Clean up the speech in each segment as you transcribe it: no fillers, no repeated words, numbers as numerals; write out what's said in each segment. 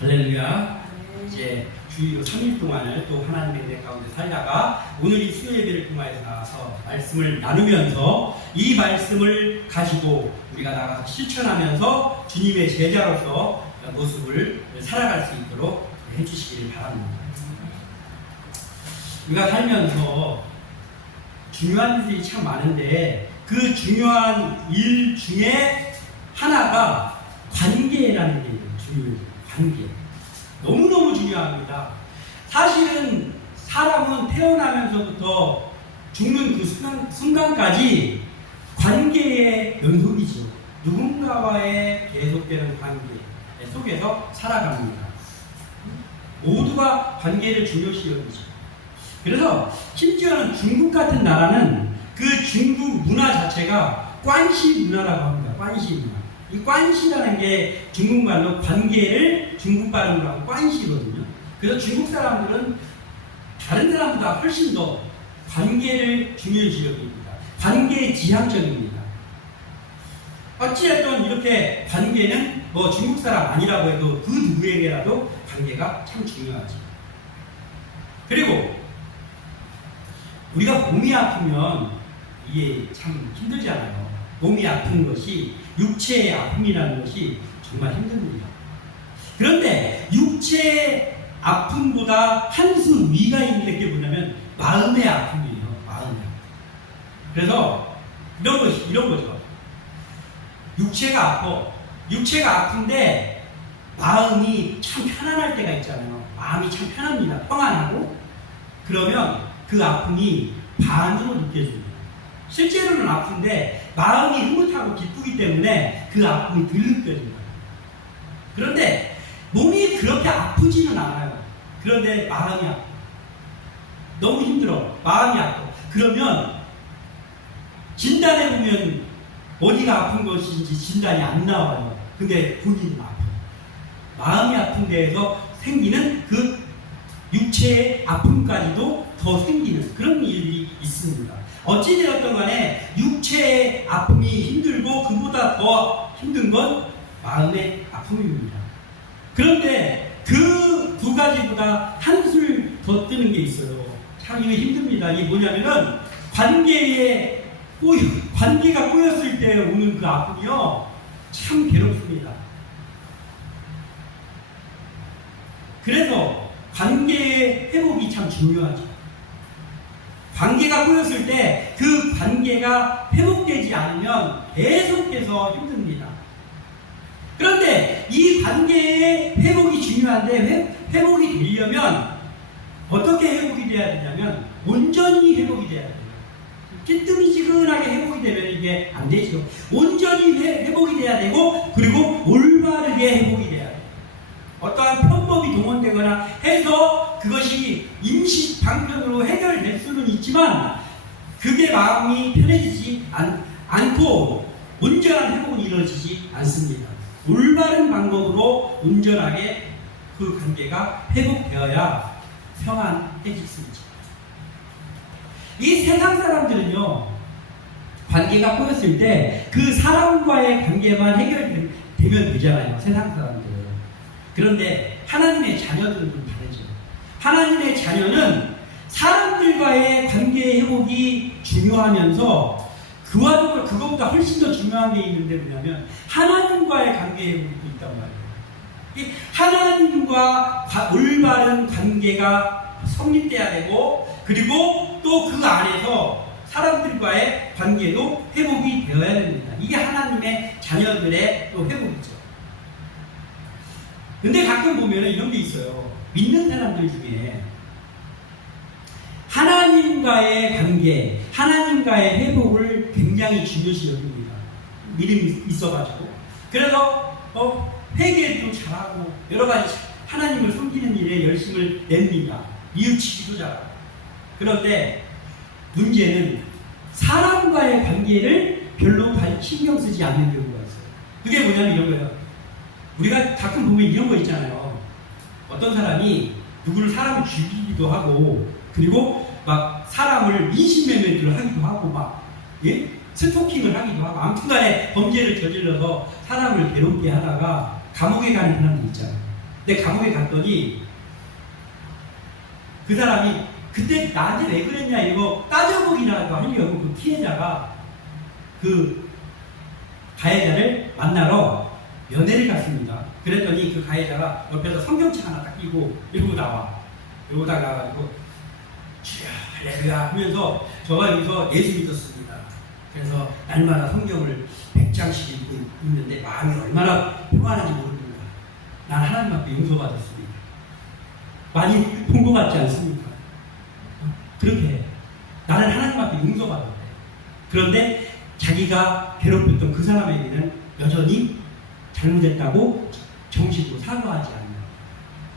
할렐루야. 이제 주일로 3일 동안을 또 하나님의 은혜 가운데 살다가 오늘 이 수요 예배를 통해서 나와서 말씀을 나누면서 이 말씀을 가지고 우리가 나가서 실천하면서 주님의 제자로서 모습을 살아갈 수 있도록 해주시길 바랍니다. 우리가 살면서 중요한 일이 참 많은데 그 중요한 일 중에 하나가 관계라는 게 중요해요. 관계. 너무너무 중요합니다. 사실은 사람은 태어나면서부터 죽는 그 순간까지 관계의 연속이죠. 누군가와의 계속되는 관계 속에서 살아갑니다. 모두가 관계를 중요시 여기죠. 그래서 심지어는 중국 같은 나라는 그 중국 문화 자체가 관시 문화라고 합니다. 관시 문화. 이 관시라는 게 중국말로 관계를 중국 발음으로 하면 관시거든요. 그래서 중국 사람들은 다른 사람보다 훨씬 더 관계를 중요시 여깁니다. 관계 지향적입니다. 어찌됐든 이렇게 관계는 뭐 중국 사람 아니라고 해도 그 누구에게라도 관계가 참 중요하죠. 그리고 우리가 몸이 아프면 이게 참 힘들잖아요. 몸이 아픈 것이 육체의 아픔이라는 것이 정말 힘듭니다. 그런데 육체의 아픔보다 한 수 위가 있는 게 뭐냐면 마음의 아픔이에요. 마음의 아픔. 그래서 이런 거죠. 육체가 아파. 육체가 아픈데 마음이 참 편안할 때가 있잖아요. 마음이 참 편합니다. 평안하고. 그러면 그 아픔이 반으로 느껴집니다. 실제로는 아픈데 마음이 흐뭇하고 기쁘기 때문에 그 아픔이 덜 느껴집니다. 그런데 몸이 그렇게 아프지는 않아요. 그런데 마음이 아파. 너무 힘들어. 마음이 아파. 그러면 진단해보면 어디가 아픈 것인지 진단이 안 나와요. 근데 본인은 아파요. 마음이 아픈 데에서 생기는 그 육체의 아픔까지도 더 생기는 그런 일이 있습니다. 어찌되었든 간에 육체의 아픔이 힘들고 그보다 더 힘든 건 마음의 아픔입니다. 그런데 그 두 가지보다 한술 더 뜨는 게 있어요. 참 이거 힘듭니다. 이게 뭐냐면은 관계가 꼬였을 때 오는 그 아픔이요. 참 괴롭습니다. 그래서 관계의 회복이 참 중요하죠. 관계가 꼬였을 때 그 관계가 회복되지 않으면 계속해서 힘듭니다. 그런데 이 관계의 회복이 중요한데 회복이 되려면 어떻게 회복이 돼야 되냐면 온전히 회복이 돼야 돼요. 찌뜨미지근하게 회복이 되면 이게 안 되죠. 온전히 회복이 돼야 되고 그리고 올바르게 회복이 돼야 돼요. 어떠한 편법이 동원되거나 해서 그것이 임시 방편으로 해결될 수는 있지만 그게 마음이 편해지지 않고 온전한 회복은 이루어지지 않습니다. 올바른 방법으로 온전하게 그 관계가 회복되어야 평안해질 수 있죠. 이 세상 사람들은요, 관계가 꼬였을 때 그 사람과의 관계만 해결되면 되잖아요. 세상 사람들은. 그런데 하나님의 자녀들은 좀 다르죠. 하나님의 자녀는 사람들과의 관계 회복이 중요하면서 그것보다 훨씬 더 중요한 게 있는데 뭐냐면 하나님과의 관계 회복이 있단 말이에요. 하나님과 올바른 관계가 성립돼야 되고 그리고 또 그 안에서 사람들과의 관계도 회복이 되어야 됩니다. 이게 하나님의 자녀들의 또 회복이죠. 근데 가끔 보면 이런 게 있어요. 믿는 사람들 중에 하나님과의 관계, 하나님과의 회복을 굉장히 중요시 여깁니다. 믿음이 있어가지고. 그래서 회개도 잘하고 여러 가지 하나님을 섬기는 일에 열심을 냅니다. 이웃치기도 잘하고. 그런데 문제는 사람과의 관계를 별로 신경 쓰지 않는 경우가 있어요. 그게 뭐냐면 이런 거예요. 우리가 가끔 보면 이런 거 있잖아요. 어떤 사람이 사람을 죽이기도 하고 그리고 막 사람을 인신매매를 하기도 하고 스토킹을 하기도 하고 아무튼간에 범죄를 저질러서 사람을 괴롭게 하다가 감옥에 가는 사람도 있잖아요. 내 감옥에 갔더니 그 사람이 그때 나한테 왜 그랬냐 이거 따져보기라도 하려고 그 피해자가 그 가해자를 만나러 면회를 갔습니다. 그랬더니 그 가해자가 옆에서 성경책 하나 딱 끼고 이러고 나와. 이러고 나가가지고 주야 할렐루야 하면서 저가 여기서 예수 믿었습니다. 그래서 날마다 성경을 100장씩 읽고 있는데 마음이 얼마나 평안한지 모릅니다. 난 하나님 앞에 용서받았습니다. 많이 본 것 같지 않습니까? 그렇게 나는 하나님 앞에 용서받았대. 그런데 자기가 괴롭혔던 그 사람에게는 여전히 잘못했다고 정식으로 사과하지 않는.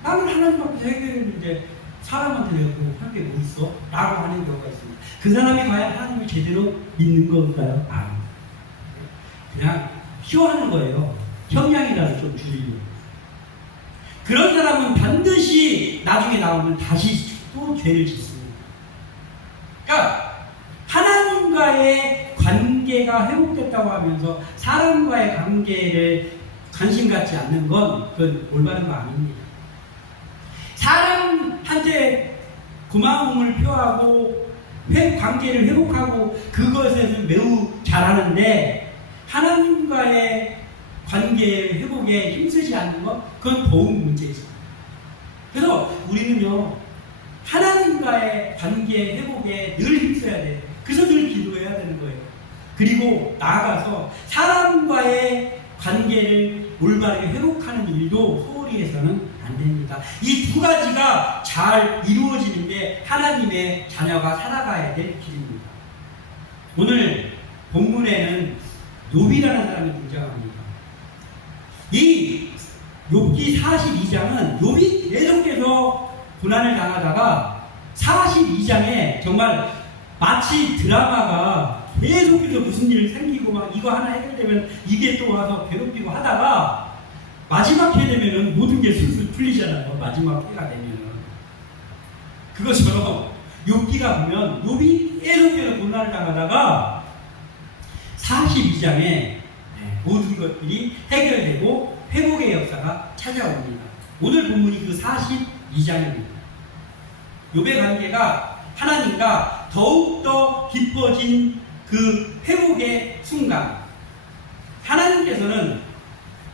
나는 하나님 앞에서 해결했는데 사람한테 내가 할 게 뭐 있어? 라고 하는 경우가 있습니다. 그 사람이 과연 하나님을 제대로 믿는 걸까요? 아닙니다. 그냥 쇼하는 거예요. 형량이라도 좀 줄이려고. 그런 사람은 반드시 나중에 나오면 다시 또 죄를 짓습니다. 그러니까 하나님과의 관계가 회복됐다고 하면서 사람과의 관계를 관심 갖지 않는 건 그건 올바른 거 아닙니다. 사람한테 고마움을 표하고 관계를 회복하고 그것에서 매우 잘하는데 하나님과의 관계 회복에 힘쓰지 않는 것 그건 더욱 문제죠. 그래서 우리는요 하나님과의 관계 회복에 늘 힘써야 돼요. 그래서 늘 기도해야 되는 거예요. 그리고 나아가서 사람과의 관계를 올바르게 회복하는 일도 소홀히 해서는 안 됩니다. 이 두 가지가 잘 이루어지는 게 하나님의 자녀가 살아가야 될 길입니다. 오늘 본문에는 욥이라는 사람이 등장합니다. 이 욥기 42장은 욥이 계속해서 고난을 당하다가 42장에 정말 마치 드라마가 계속해서 무슨 일이 생기고 막 이거 하나 해결되면 이게 또 와서 괴롭히고 하다가 마지막 해 되면은 모든 게 술술 풀리잖아요. 마지막 해가 되면은. 그것처럼 욥기가 보면 욥이 계속해서 고난을 당하다가 42장에 모든 것들이 해결되고 회복의 역사가 찾아옵니다. 오늘 본문이 그 42장입니다. 욥의 관계가 하나님과 더욱더 깊어진 그 회복의 순간, 하나님께서는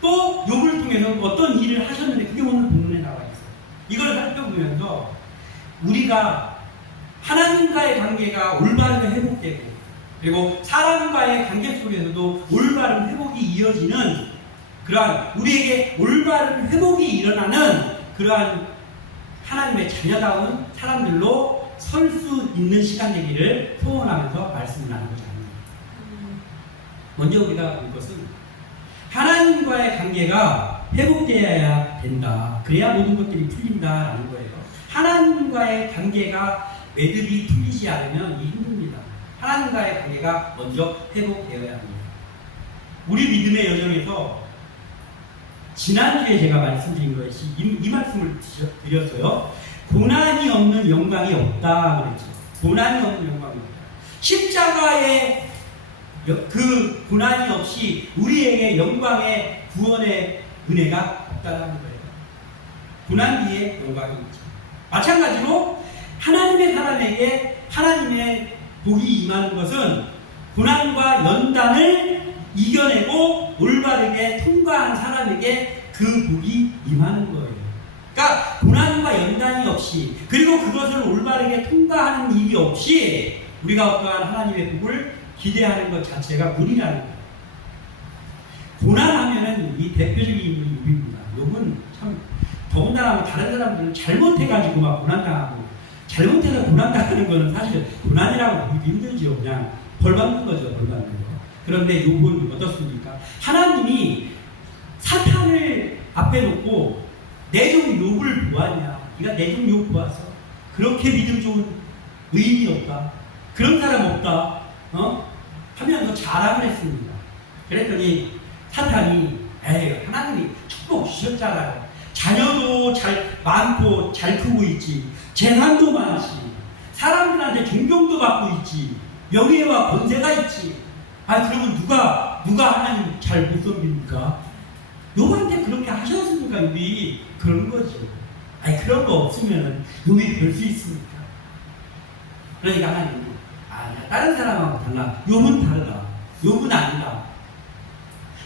또 욥을 통해서 어떤 일을 하셨는데 그게 오늘 본문에 나와 있어요. 이걸 살펴보면서 우리가 하나님과의 관계가 올바르게 회복되고 그리고 사람과의 관계 속에서도 올바른 회복이 이어지는 그러한 우리에게 올바른 회복이 일어나는 그러한 하나님의 자녀다운 사람들로 설 수 있는 시간 되기를 소원하면서 말씀을 나누고자 합니다. 먼저 우리가 볼 것은 하나님과의 관계가 회복되어야 된다. 그래야 모든 것들이 풀린다라는 거예요. 하나님과의 관계가 매듭이 풀리지 않으면 힘듭니다. 하나님과의 관계가 먼저 회복되어야 합니다. 우리 믿음의 여정에서 지난주에 제가 말씀드린 것이 이 말씀을 드렸어요. 고난이 없는 영광이 없다 그랬죠. 고난이 없는 영광이 없다. 십자가의 그 고난이 없이 우리에게 영광의 구원의 은혜가 없다는 거예요. 고난 뒤에 영광이 있죠. 마찬가지로 하나님의 사람에게 하나님의 복이 임하는 것은 고난과 연단을 이겨내고 올바르게 통과한 사람에게 그 복이 임하는 거예요. 그러니까 고난과 연단이 없이 그리고 그것을 올바르게 통과하는 일이 없이 우리가 어떠한 하나님의 복을 기대하는 것 자체가 무리라는 거예요. 고난하면은 이 대표적인 인물이 욥입니다. 욥은 참 더군다나 다른 사람들은 잘못해가지고 막 고난당하고 잘못해서 고난당하는 거는 사실 고난이라고 보기 힘들죠. 그냥 벌 받는 거죠. 벌 받는 거. 그런데 욥은 어떻습니까? 하나님이 사탄을 앞에 놓고 내 종 욥을 보았냐? 네가 내 종 욥 보았어? 그렇게 믿음 좋은 의인이 없다. 그런 사람 없다. 하면서 자랑을 했습니다. 그랬더니 사탄이 에이 하나님이 축복 주셨잖아요. 자녀도 많고 잘 크고 있지. 재산도 많지. 사람들한테 존경도 받고 있지. 명예와 권세가 있지. 그러면 누가 하나님 잘 못 섬깁니까? 욥한테 그렇게 하셨으니까 욥이 그런 거죠. 아니 그런 거 없으면 욥이 별 수 있습니까? 그러니까 하나님이 다른 사람하고 달라. 욥은 다르다. 욥은 아니다.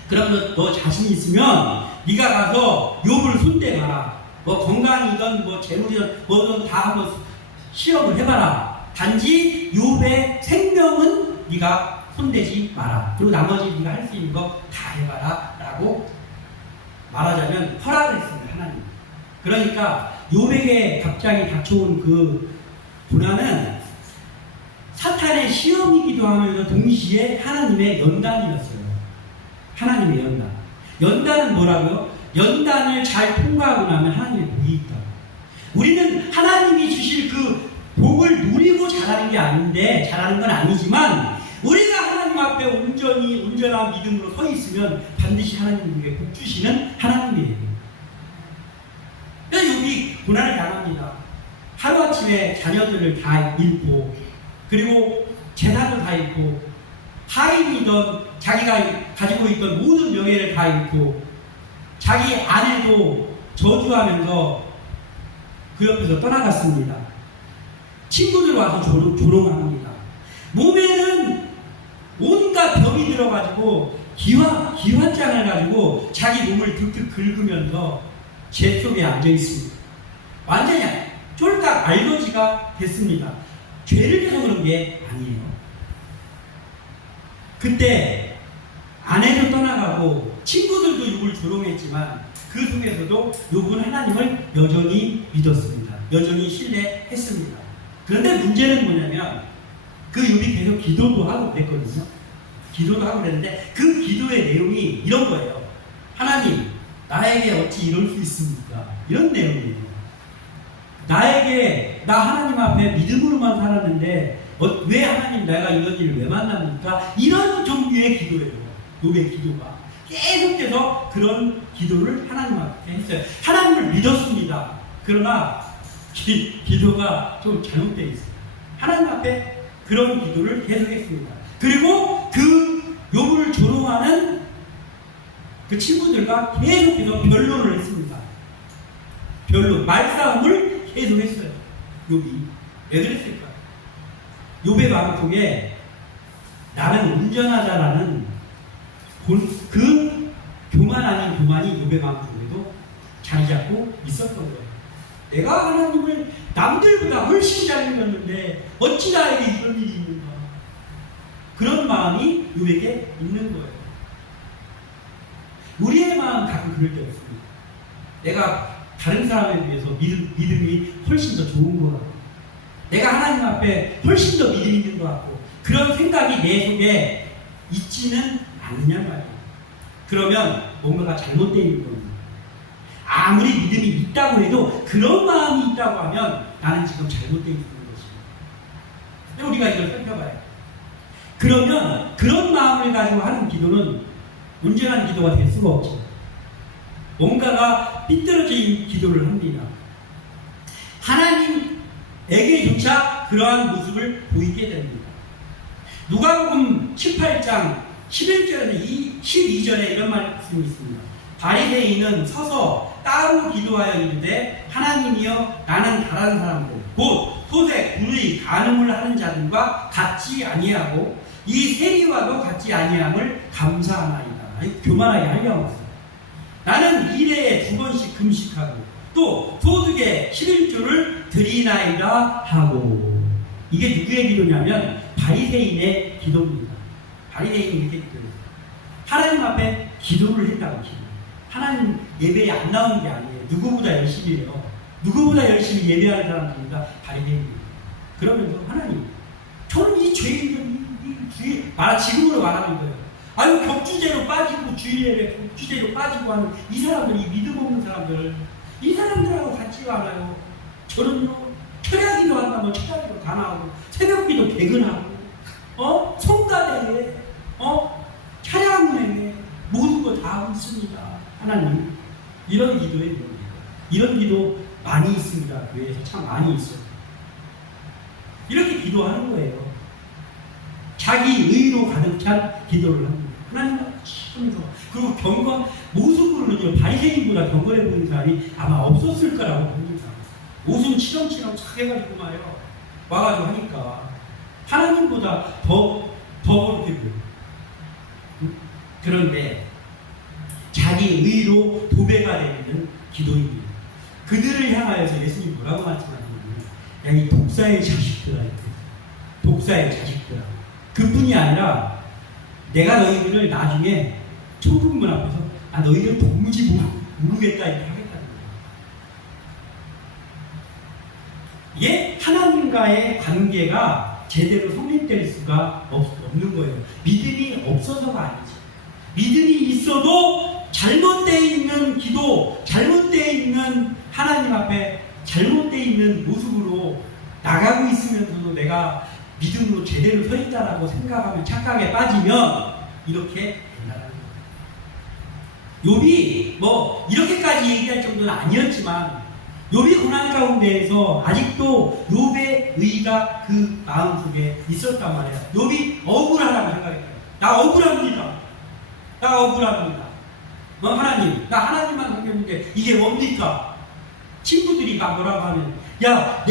그러면 너 자신 있으면 네가 가서 욥을 손대봐라. 뭐 건강이든 뭐 재물이든 뭐든 다 한번 시험을 해봐라. 단지 욥의 생명은 네가 손대지 마라. 그리고 나머지 네가 할 수 있는 거 다 해봐라 라고 말하자면 허락을 했습니다. 하나님. 그러니까 욥에게 갑자기 닥쳐온 그 고난은 사탄의 시험이기도 하면서 동시에 하나님의 연단이었어요. 하나님의 연단. 연단은 뭐라고요? 연단을 잘 통과하고 나면 하나님의 복이 있다. 우리는 하나님이 주실 그 복을 누리고 잘하는 게 아닌데, 잘하는 건 아니지만, 우리가 하나님 앞에 온전한 믿음으로 서 있으면 반드시 하나님 우리에게 복 주시는 하나님이에요. 그래서 여기 고난을 당합니다. 하루아침에 자녀들을 다 잃고, 그리고 재산을 다 잃고, 하인이던 자기가 가지고 있던 모든 명예를 다 잃고, 자기 아내도 저주하면서 그 옆에서 떠나갔습니다. 친구들 와서 조롱합니다. 몸에는 온갖 병이 들어가지고 기환장을 가지고 자기 몸을 득득 긁으면서 재 속에 앉아 있습니다. 완전히 쫄딱 알거지가 됐습니다. 죄를 해서 그런 게 아니에요. 그때 아내도 떠나가고 친구들도 욥을 조롱했지만 그 중에서도 욥은 하나님을 여전히 믿었습니다. 여전히 신뢰했습니다. 그런데 문제는 뭐냐면 그 욥이 계속 기도도 하고 그랬거든요. 기도도 하고 그랬는데 그 기도의 내용이 이런 거예요. 하나님, 나에게 어찌 이럴 수 있습니까? 이런 내용이에요. 나 하나님 앞에 믿음으로만 살았는데 왜 하나님 내가 이런 일을 왜 만납니까? 이런 종류의 기도예요. 욥의 기도가 계속해서 그런 기도를 하나님 앞에 했어요. 하나님을 믿었습니다. 그러나 기도가 좀 잘못되어 있어요. 하나님 앞에 그런 기도를 계속했습니다. 그리고 그 욥을 조롱하는 그 친구들과 계속해서 변론을 했습니다. 말싸움을 계속했어요. 욥이 왜 그랬을까? 욥의 마음속에 나는 온전하다라는 그 교만 아닌 교만이 욥의 마음속에도 자리 잡고 있었던 거예요. 내가 하나님을 남들보다 훨씬 잘 믿었는데 어찌 나에게 이런 일이 있는가? 그런 마음이 욥에게 있는 거예요. 우리의 마음 가끔 그럴 때 없습니다. 내가 다른 사람에 비해서 믿음이 훨씬 더 좋은 것 같고, 내가 하나님 앞에 훨씬 더 믿음이 있는 것 같고, 그런 생각이 내 속에 있지는 않느냐 말이에요. 그러면 뭔가가 잘못되어 있는 겁니다. 아무리 믿음이 있다고 해도 그런 마음이 있다고 하면 나는 지금 잘못되어 있는 것입니다. 우리가 이걸 살펴봐요. 그러면 그런 마음을 가지고 하는 기도는 온전한 기도가 될 수가 없죠. 뭔가가 삐뚤어진 기도를 합니다. 하나님에게조차 그러한 모습을 보이게 됩니다. 누가복음 18장 11절에서 12절에 이런 말씀이 있습니다. 바리새인은 서서 따로 기도하여 이르되 하나님이여 나는 다른 사람들 곧 소색, 불의, 간음을 하는 자들과 같지 아니하고 이 세리와도 같지 아니함을 감사하나이다. 교만하게 하려고 했어요. 나는 일에 2번씩 금식하고 또 소득의 11조를 드리나이다 하고. 이게 누구의 기도냐면 바리새인의 기도입니다. 바리새인이 이렇게 기도했어요. 하나님 앞에 기도를 했다고. 하나님 예배에 안 나오는 게 아니에요. 누구보다 열심히 해요. 누구보다 열심히 예배하는 사람들입니다. 바리새인입니다. 그러면서 하나님, 저는 이 죄인들 지금으로 말하는 거예요. 아유, 격주제로 빠지고 주일예배 격주제로 빠지고 하는 이 사람들, 이 믿음 없는 사람들, 이 사람들하고 같지가 않아요. 저는요, 철야기도 한다면 철야기도 다 나오고 새벽기도 개근하고 성가대회 찬양회 모든 거 다 하고 있습니다. 하나님, 이런 기도에 이런 기도 많이 있습니다. 교회에서 참 많이 있어요. 이렇게 기도하는 거예요. 자기 의로 가득 찬 기도를 합니다. 하나님 앞에 치면서, 그리고 모습으로는 바리새인보다 경건해 보이는 사람이 아마 없었을 거라고 봅니다. 옷은 치렁치렁 착 해가지고 말이요. 와가지고 하니까 하나님보다 더 그렇게 보여요. 그런데 자기 의로 도배가 되는 기도입니다. 그들을 향하여서 예수님이 뭐라고 말씀하시냐면, 야, 이 독사의 자식들아, 독사의 자식들아. 그뿐이 아니라 내가 너희들을 나중에 천국문 앞에서 너희들 도무지 모르겠다 이렇게 하겠다는 거예요. 이게 하나님과의 관계가 제대로 성립될 수가 없는 거예요. 믿음이 없어서가 아니지. 믿음이 있어도 잘못되어 있는 기도, 잘못되어 있는 하나님 앞에 잘못되어 있는 모습으로 나가고 있으면서도 내가 믿음으로 제대로 서 있다라고 생각하면, 착각에 빠지면 이렇게 된다는 거예요. 욥이 뭐 이렇게까지 얘기할 정도는 아니었지만 욥이 고난 가운데에서 아직도 욥의 의가 그 마음속에 있었단 말이에요. 욥이 억울하다고 생각했어요. 나 억울합니다. 나 억울합니다. 하나님, 나 하나님만 섬겼는데 이게 뭡니까? 친구들이 막 뭐라고 하면, 야,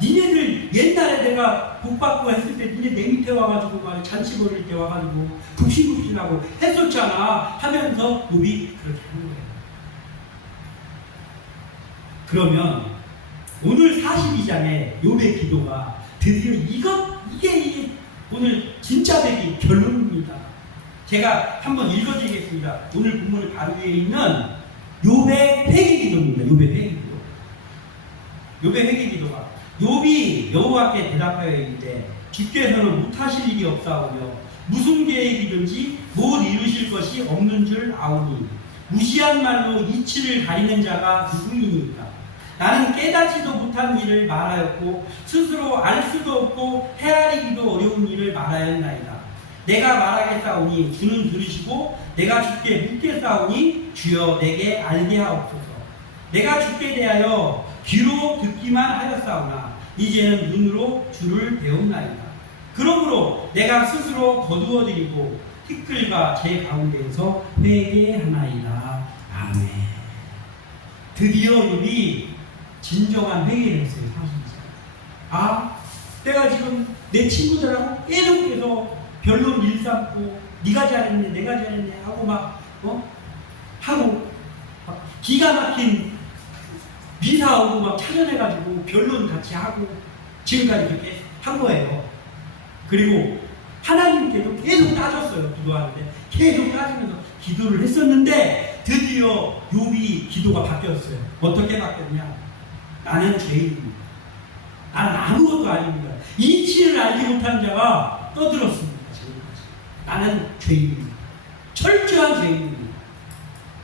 니네들 옛날에 내가 복 받고 했을 때 니네 내 밑에 와가지고 막 잔치 벌일 때 와가지고 굽신굽신하고 했었잖아 하면서 욥이 그렇게 하는 거예요. 그러면 오늘 42장의 욥의 기도가 드디어 이게 오늘 진짜 되기 결론입니다. 제가 한번 읽어드리겠습니다. 오늘 본문의 바로 위에 있는 욥의 회개 기도입니다. 욥의 회개 기도. 욥의 회개 기도가, 욥이 여호와께 대답하여 이르되 주께서는 못하실 일이 없사오며 무슨 계획이든지 못 이루실 것이 없는 줄 아오니 무시한 말로 이치를 가리는 자가 누구이니까. 나는 깨닫지도 못한 일을 말하였고 스스로 알 수도 없고 헤아리기도 어려운 일을 말하였나이다. 내가 말하겠사오니 주는 들으시고 내가 주께 묻겠사오니 주여 내게 알게 하옵소서. 내가 주께 대하여 귀로 듣기만 하였사오나 이제는 눈으로 주를 배웠나이다. 그러므로 내가 스스로 거두어드리고 티끌과 제 가운데에서 회개하나이다. 아멘. 드디어 욥이 진정한 회개를 했어요. 사실상 내가 지금 내 친구들하고 계속해서 별로 일삼고 네가 잘했네 내가 잘했네 하고 하고 기가 막힌 미사하고 막 찾아내가지고 변론 같이 하고 지금까지 그렇게 한 거예요. 그리고 하나님께도 계속 따졌어요. 기도하는데 계속 따지면서 기도를 했었는데 드디어 욥이 기도가 바뀌었어요. 어떻게 바뀌었냐? 나는 죄인입니다. 나는 아무것도 아닙니다. 이치를 알지 못한 자가 떠들었습니다. 나는 죄인입니다. 철저한 죄인입니다.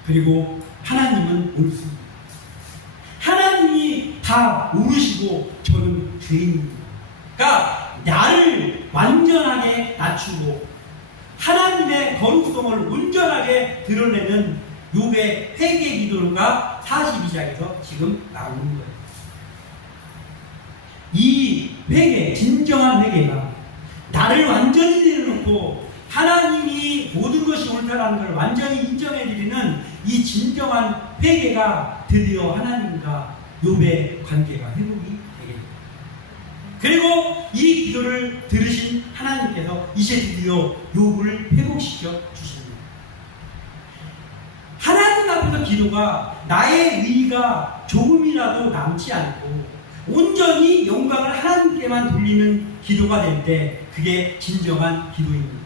그리고 하나님은 옳습니다. 하나님이 다 모르시고 저는 죄인입니다. 그러니까 나를 완전하게 낮추고 하나님의 거룩성을 온전하게 드러내는 욥의 회개 기도가 42장에서 지금 나오는 거예요. 이 회개, 진정한 회개가 나를 완전히 내려놓고 하나님이 모든 것이 옳다라는 걸 완전히 인정해드리는 이 진정한 회개가 드디어 하나님과 욥의 관계가 회복이 되게 됩니다. 그리고 이 기도를 들으신 하나님께서 이제 드디어 욥을 회복시켜 주십니다. 하나님 앞에서 기도가 나의 의의가 조금이라도 남지 않고 온전히 영광을 하나님께만 돌리는 기도가 될 때 그게 진정한 기도입니다.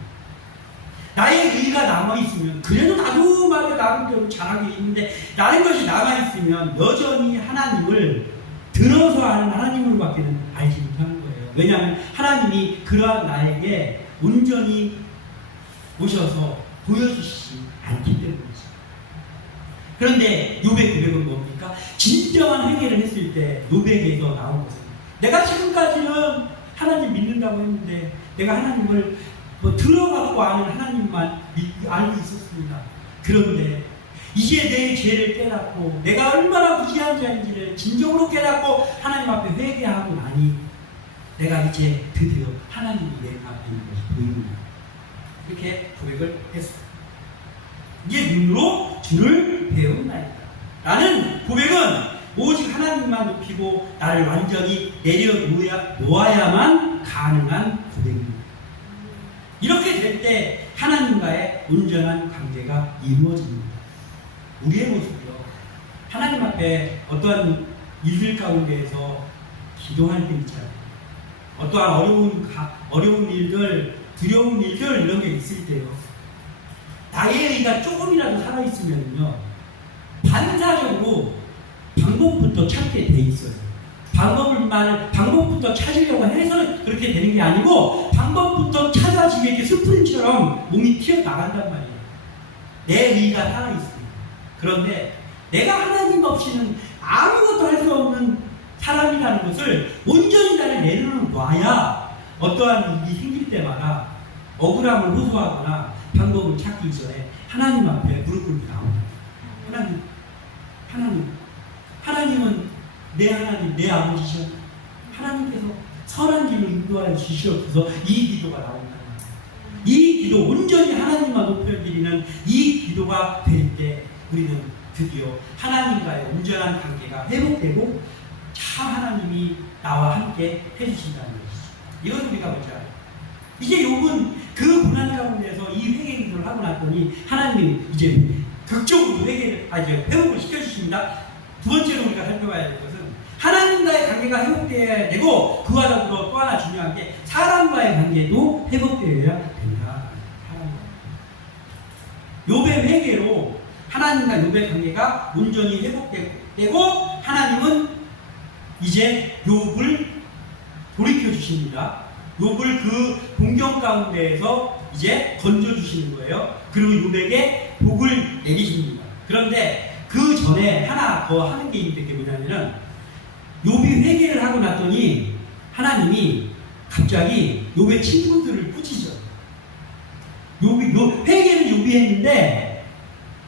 나의 의의가 남아있으면 그래도 나도 말이야 나름대로 잘하게 있는데 다른 것이 남아있으면 여전히 하나님을 들어서 하는 하나님으로밖에는 알지 못하는 거예요. 왜냐하면 하나님이 그러한 나에게 온전히 오셔서 보여주시지 않기 때문이죠. 그런데 욥의 고백은 뭡니까? 진정한 회개를 했을 때 욥에게서 나온 것은 내가 지금까지는 하나님 믿는다고 했는데 내가 하나님을 들어갖고 아는 하나님만 알고 있었습니다. 그런데 이제 내 죄를 깨닫고 내가 얼마나 무지한 자인지를 진정으로 깨닫고 하나님 앞에 회개하고 나니 내가 이제 드디어 하나님이 내 앞에 있는 것이 보입니다. 이렇게 고백을 했어요. 이게 눈으로 주를 배운나이다 라는 고백은 오직 하나님만 높이고 나를 완전히 내려놓아야만 가능한 고백입니다. 이렇게 될 때 하나님과의 온전한 관계가 이루어집니다. 우리의 모습이요, 하나님 앞에 어떠한 일들 가운데에서 기도할 때 있잖아요. 어떠한 어려운 일들, 두려운 일들 이런 게 있을 때요, 나의 의가 조금이라도 살아있으면요 반사적으로 방법부터 찾게 돼 있어요. 방법부터 찾으려고 해서 그렇게 되는 게 아니고 방법부터 찾아지게 이렇게 스프링처럼 몸이 튀어나간단 말이에요. 내 의가 살아있습니다. 그런데 내가 하나님 없이는 아무것도 할 수 없는 사람이라는 것을 온전히 나를 내려놔야 어떠한 일이 생길 때마다 억울함을 호소하거나 방법을 찾기 전에 하나님 앞에 무릎 꿇고 나옵니다. 하나님은 내 하나님, 내 아버지셔. 하나님께서 선한 길로 인도하여 주시옵소서. 이 기도가 나온다. 이 기도, 온전히 하나님만 높여드리는 이 기도가 될 때 우리는 드디어 하나님과의 온전한 관계가 회복되고 참 하나님이 나와 함께 해주신다는 것이죠. 이것을 우리가 먼저 알아요. 이제 욥은 그 고난 가운데서 이 회개 기도를 하고 났더니 하나님이 이제 극적으로 회복을 시켜주십니다. 두 번째로 우리가 살펴봐야 될 것은 하나님과의 관계가 회복되어야 되고, 그와 더불어 또 하나 중요한 게 사람과의 관계도 회복되어야 된다. 욥의 회개로 하나님과 욥의 관계가 온전히 회복되고 하나님은 이제 욥을 돌이켜 주십니다. 욥을 그 공경 가운데에서 이제 건져 주시는 거예요. 그리고 욥에게 복을 내리십니다. 그런데 그 전에 하나 더 하는 게 있는 게 뭐냐면은, 욥이 회개를 하고 났더니 하나님이 갑자기 욥의 친구들을 꾸짖어요. 회개는 욥이 했는데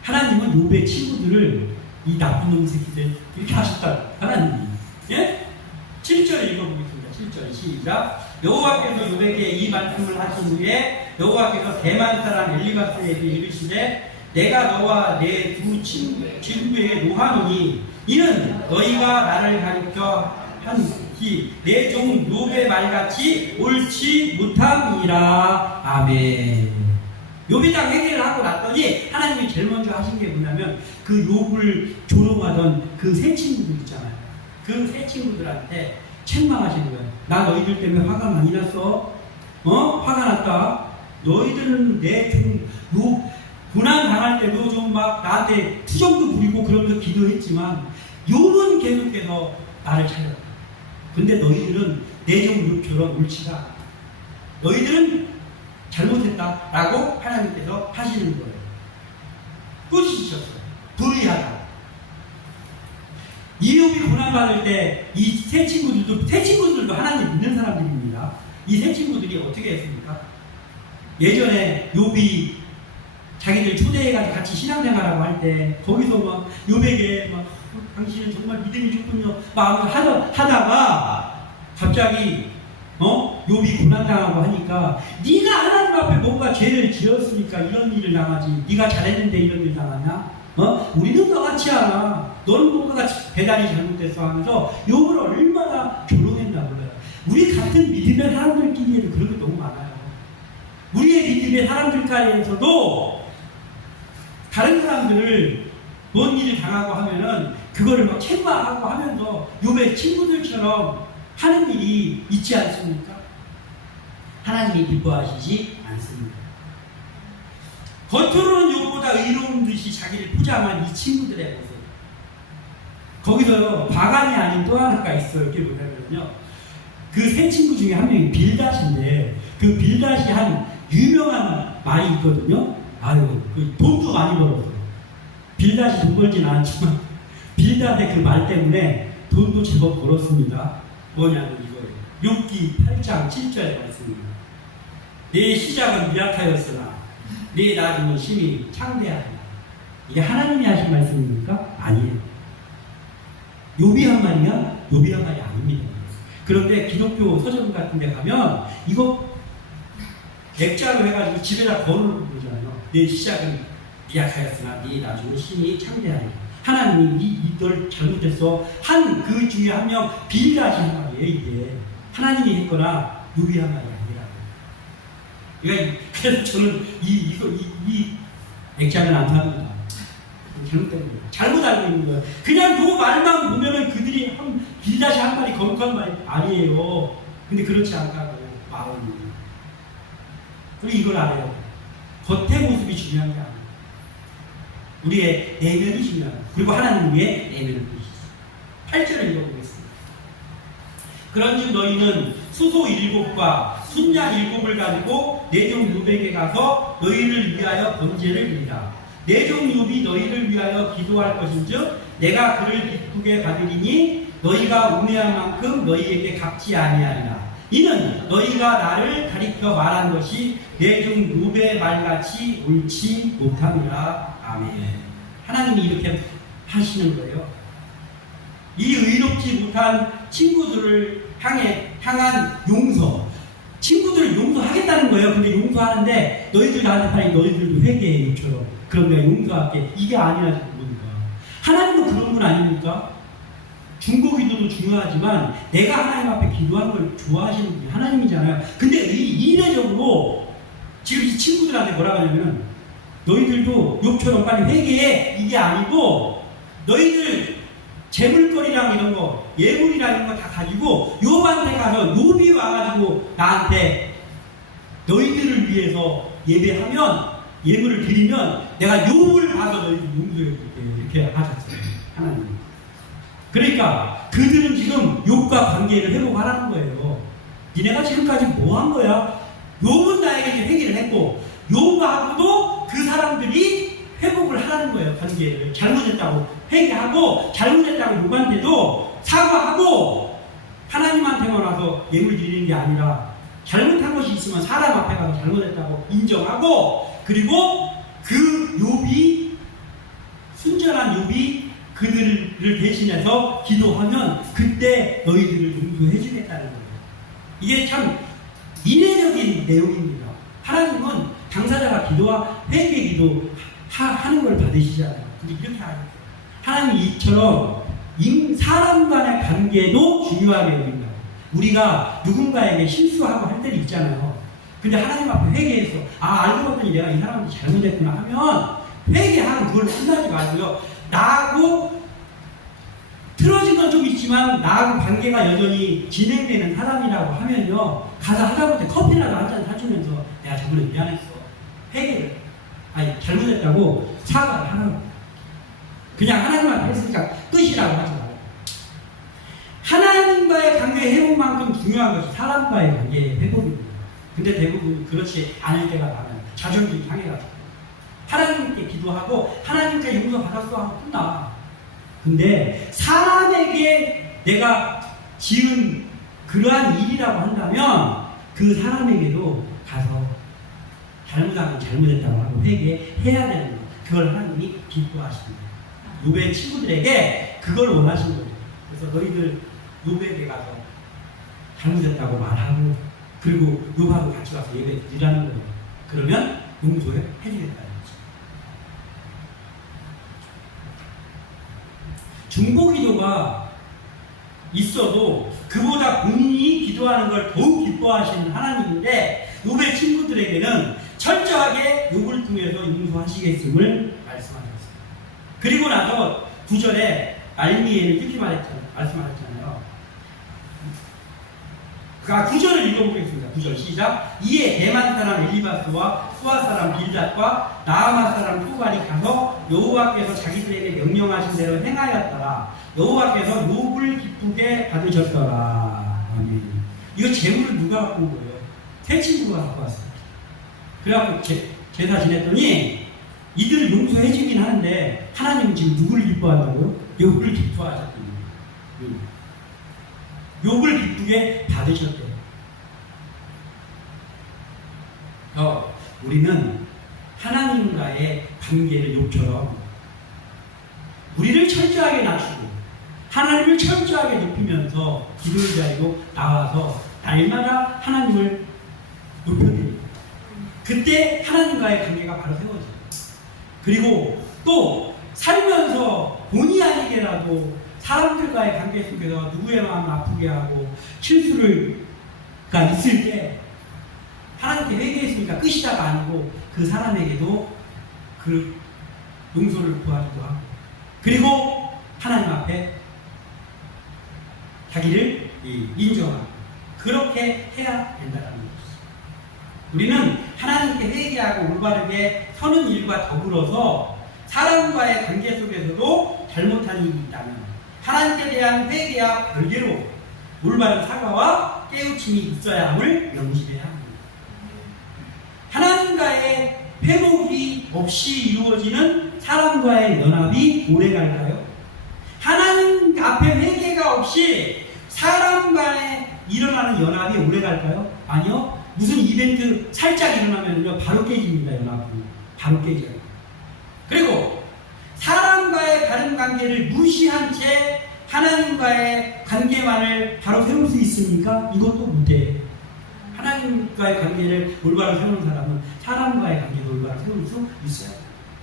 하나님은 욥의 친구들을 이 나쁜 놈 새끼들 이렇게 하셨다. 하나님이. 예? 7절 읽어보겠습니다. 7절 시작. 여호와께서 욥에게 이 말씀을 하신 후에 여호와께서 대만 사람 엘리바스에게 이르시되 내가 너와 내 두 친구에게 노하노니 이는 너희가 나를 가리켜 한지 내 종 욥의 말같이 옳지 못함이라. 아멘. 욥이 딱 회개를 하고 났더니 하나님이 제일 먼저 하신 게 뭐냐면 그 욥을 조롱하던 그 세 친구들 있잖아요. 그 세 친구들한테 책망하시는 거예요. 나 너희들 때문에 화가 많이 났어. 화가 났다. 너희들은 내 종 고난 당할 때도 좀 막 나한테 투정도 부리고 그러면서 기도했지만 욥은 계속해서 나를 찾았다. 근데 너희들은 내 종 욥처럼 옳지가 않아. 너희들은 잘못했다라고 하나님께서 하시는 거예요. 꾸짖으셨어요. 불의하다. 이 욥이 고난받을 때 이 세 친구들도 하나님 믿는 사람들입니다. 이 세 친구들이 어떻게 했습니까? 예전에 욥이 자기들 초대해가지고 같이 신앙생활하고 할 때 거기서 막 욥에게 막 당신은 정말 믿음이 좋군요 막 하다가 갑자기 욥이 고난당하고 하니까 네가 하나님 앞에 뭔가 죄를 지었으니까 이런 일을 당하지, 네가 잘했는데 이런 일 당하냐? 우리는 너같이 않아. 너는 뭔가 배달이 잘못됐어 하면서 욥을 얼마나 조롱했나 몰라요. 우리 같은 믿음의 사람들끼리에도 그런 게 너무 많아요. 우리의 믿음의 사람들까지에서도 다른 사람들을 뭔 일을 당하고 하면은 그거를 막 책망하고 하면서 욥의 친구들처럼 하는 일이 있지 않습니까? 하나님이 기뻐하시지 않습니다. 겉으로는 욥보다 의로운 듯이 자기를 포장한 이 친구들의 모습. 거기서 바간이 아닌 또 하나가 있어요. 이렇게 보자면요. 그 세 친구 중에 한 명이 빌닷인데 그 빌닷이 한 유명한 말이 있거든요. 그 돈도 많이 벌었어요. 빌닷이 돈 벌진 않았지만 빌닷의 그 말 때문에 돈도 제법 벌었습니다. 뭐냐면 이거예요. 욥기 8장 7절의 말씀입니다. 내 시작은 미약하였으나 내 나중은 심히 창대하다. 이게 하나님이 하신 말씀입니까? 아니에요. 욥이 한 말이냐? 욥이 한 말이 아닙니다. 그런데 기독교 서점 같은 데 가면 이거 액자로 해가지고 집에다 걸어놓고 그러잖아요. 내 시작은 미약하였으나 네 나중에 신이 창대하리라. 하나님이 이들 잘못해서 한 그 중에 한 명 빌다시 한 말이에요. 이게 하나님이 했거나 욥이 한 말이 아니라. 그러니까 그래서 저는 이 액자는 안 삽니다. 잘못된 거예요. 잘못 알고 있는 거예요. 그냥 요 말만 보면은 그들이 빌다시 한 말이 거룩한 말이 아니에요. 근데 그렇지 않다고 마음이. 그리고 이걸 알아요. 겉의 모습이 중요한 게 아니에요. 우리의 내면이 중요한 거예요. 그리고 하나님 위에 내면을 보시죠. 8절을 읽어보겠습니다. 그런즉 너희는 수소 7과 순양 7을 가지고 내 종 욥에게 가서 너희를 위하여 번제를 드리라. 내 종 욥이 너희를 위하여 기도할 것인즉 내가 그를 기쁘게 받으리니 너희가 우매한 만큼 너희에게 갚지 아니하리라. 이는 너희가 나를 가리켜 말한 것이 내 종 욥의 말같이 옳지 못함이라. 아멘. 하나님이 이렇게 하시는 거예요. 이 의롭지 못한 친구들을 향한 용서. 친구들을 용서하겠다는 거예요. 근데 용서하는데 너희들 나한테 파니 너희들도 회개해 요처럼. 그럼 내가 용서할게. 이게 아니라서 그러니까. 하나님도 그런 분 아닙니까? 중보기도도 중요하지만 내가 하나님 앞에 기도하는 걸 좋아하시는 분이 하나님이잖아요. 근데 이례적으로 지금 이 친구들한테 뭐라고 하냐면 너희들도 욥처럼 빨리 회개해. 이게 아니고 너희들 재물거리랑 이런 거 예물이랑 이런 거 다 가지고 욥한테 가서 욥이 와가지고 나한테 너희들을 위해서 예배하면 예물을 드리면 내가 욥을 봐서 너희들 용서해줄게. 이렇게 하셨어요. 하나님. 그러니까 그들은 지금 욥과 관계를 회복하라는 거예요. 니네가 지금까지 뭐 한 거야? 욥은 나에게 회개를 했고 욥하고도 그 사람들이 회복을 하라는 거예요. 관계를. 잘못했다고 회개하고 잘못했다고 욥한테도 사과하고 하나님한테만 와서 예물 드리는 게 아니라 잘못한 것이 있으면 사람 앞에 가서 잘못했다고 인정하고 그리고 그 욥이 순전한 욥이 그들을 대신해서 기도하면 그때 너희들을 용서해 주겠다는 거예요. 이게 참 이례적인 내용입니다. 하나님은 당사자가 기도와 회개 기도 하는 걸 받으시잖아요. 근데 이렇게 하는 거예요. 하나님이 이처럼 사람 간의 관계도 중요하게 여긴다. 우리가 누군가에게 실수하고 할 때도 있잖아요. 근데 하나님 앞에 회개해서 알고 봤더니 내가 이 사람한테 잘못했구나 하면 회개하고 그걸 끝나지 마고요. 나하고 틀어진 건 좀 있지만 나하고 관계가 여전히 진행되는 사람이라고 하면요. 가서 하다못해 커피라도 한잔 사주면서 내가 저번에 미안했어. 회개를. 잘못했다고 사과를 하라고. 그냥 하나님한테 했으니까 끝이라고 하지 말고. 하나님과의 관계 회복만큼 중요한 것이 사람과의 관계의 회복입니다. 근데 대부분 그렇지 않을 때가 많아요. 자존심 상해가지고. 하나님께 기도하고 하나님께 용서 받았어 하고 끝나. 근데 사람에게 내가 지은 그러한 일이라고 한다면 그 사람에게도 가서 잘못하면 잘못했다고 하고 회개해야 되는 거. 그걸 하나님이 기뻐하십니다. 욥의 친구들에게 그걸 원하신 거예요. 그래서 너희들 욥에게 가서 잘못했다고 말하고 그리고 욥하고 같이 가서 예배 드리라는 거예요. 그러면 용서해 주겠다는 거죠. 중보기도가 있어도 그보다 본인이 기도하는 걸 더욱 기뻐하시는 하나님인데 욥의 친구들에게는 철저하게 욥을 통해서 용서하시겠음을 말씀하셨어요. 그리고 나서 9절에 말미에는 이렇게 말씀하셨잖아요. 9절을 읽어보겠습니다. 9절 시작. 이에 대만 사람 엘리바스와 수아 사람 빌닷과 나아마 사람 토갈이 가서 여호와께서 자기들에게 명령하신 대로 행하였더라. 여호와께서 욥을 기쁘게 받으셨더라. 아멘. 이거 재물을 누가 갖고 온 거예요? 세 친구가 갖고 왔어요. 그래갖고 제사 지냈더니 이들을 용서해 주긴 하는데 하나님은 지금 누구를 기뻐한다고요? 욥을 기뻐하셨거든요. 욥을 기쁘게 받으셨대요. 우리는 하나님과의 관계를 욥처럼 우리를 철저하게 낮추고 하나님을 철저하게 높이면서 기도의 자리로 나와서 날마다 하나님을 높여드립니다. 그때 하나님과의 관계가 바로 세워져요. 그리고 또 살면서 본의 아니게라도 사람들과의 관계 속에서 누구의 마음을 아프게 하고 실수가 있을 때 하나님께 회개했으니까 끝이다가 아니고 그 사람에게도 그 용서를 구하기도 하고, 그리고 하나님 앞에 자기를 인정하고, 그렇게 해야 된다는 것이죠. 우리는 하나님께 회개하고 올바르게 서는 일과 더불어서 사람과의 관계 속에서도 잘못한 일이 있다면 하나님께 대한 회개와 별개로 올바른 사과와 깨우침이 있어야 함을 명심해야 합니다. 하나님과의 회복이 없이 이루어지는 사람과의 연합이 오래갈까요? 하나님 앞에 회개가 없이 사람과의 일어나는 연합이 오래갈까요? 아니요. 무슨 이벤트 살짝 일어나면요 바로 깨집니다. 연합은 바로 깨져요. 그리고 사람과의 다른 관계를 무시한 채 하나님과의 관계만을 바로 세울 수 있습니까? 이것도 못해요. 하나님과의 관계를 올바로 세우는 사람은 사람과의 관계도 올바로 세울 수 있어야 돼요.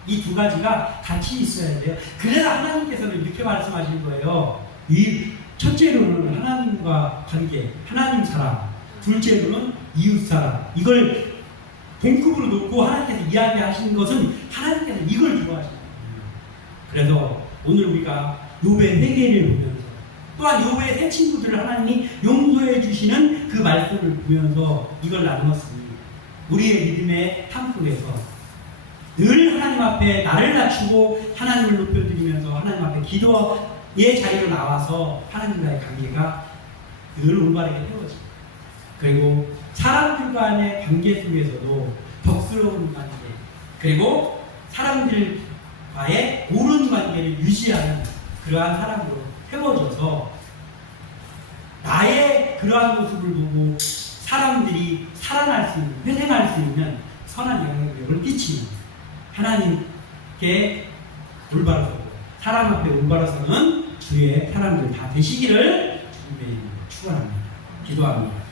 이 두 가지가 같이 있어야 돼요. 그래서 하나님께서는 이렇게 말씀하신 거예요. 이 첫째로는 하나님과 관계, 하나님 사랑, 둘째로는 이웃 사랑. 이걸 동급으로 놓고 하나님께서 이야기하신 것은 하나님께서 이걸 좋아하시는 거예요. 그래서 오늘 우리가 욥의 회개를 보면서, 또한 욥의 새 친구들을 하나님이 용서해 주시는 그 말씀을 보면서 이걸 나누었습니다. 우리의 믿음의 삶 속에서 늘 하나님 앞에 나를 낮추고 하나님을 높여드리면서 하나님 앞에 기도의 자리로 나와서 하나님과의 관계가 늘 올바르게 되어집니다. 그리고 사람들 간의 관계 속에서도 덕스러운 관계, 그리고 사람들과의 옳은 관계를 유지하는 그러한 사람으로 세워져서 나의 그러한 모습을 보고 사람들이 살아날 수 있는, 회생할 수 있는 선한 영향력을 끼치는 하나님께 올바로 서고 사람 앞에 올바로 서는 주의 사람들 다 되시기를 주님의 이름으로 축원합니다. 기도합니다.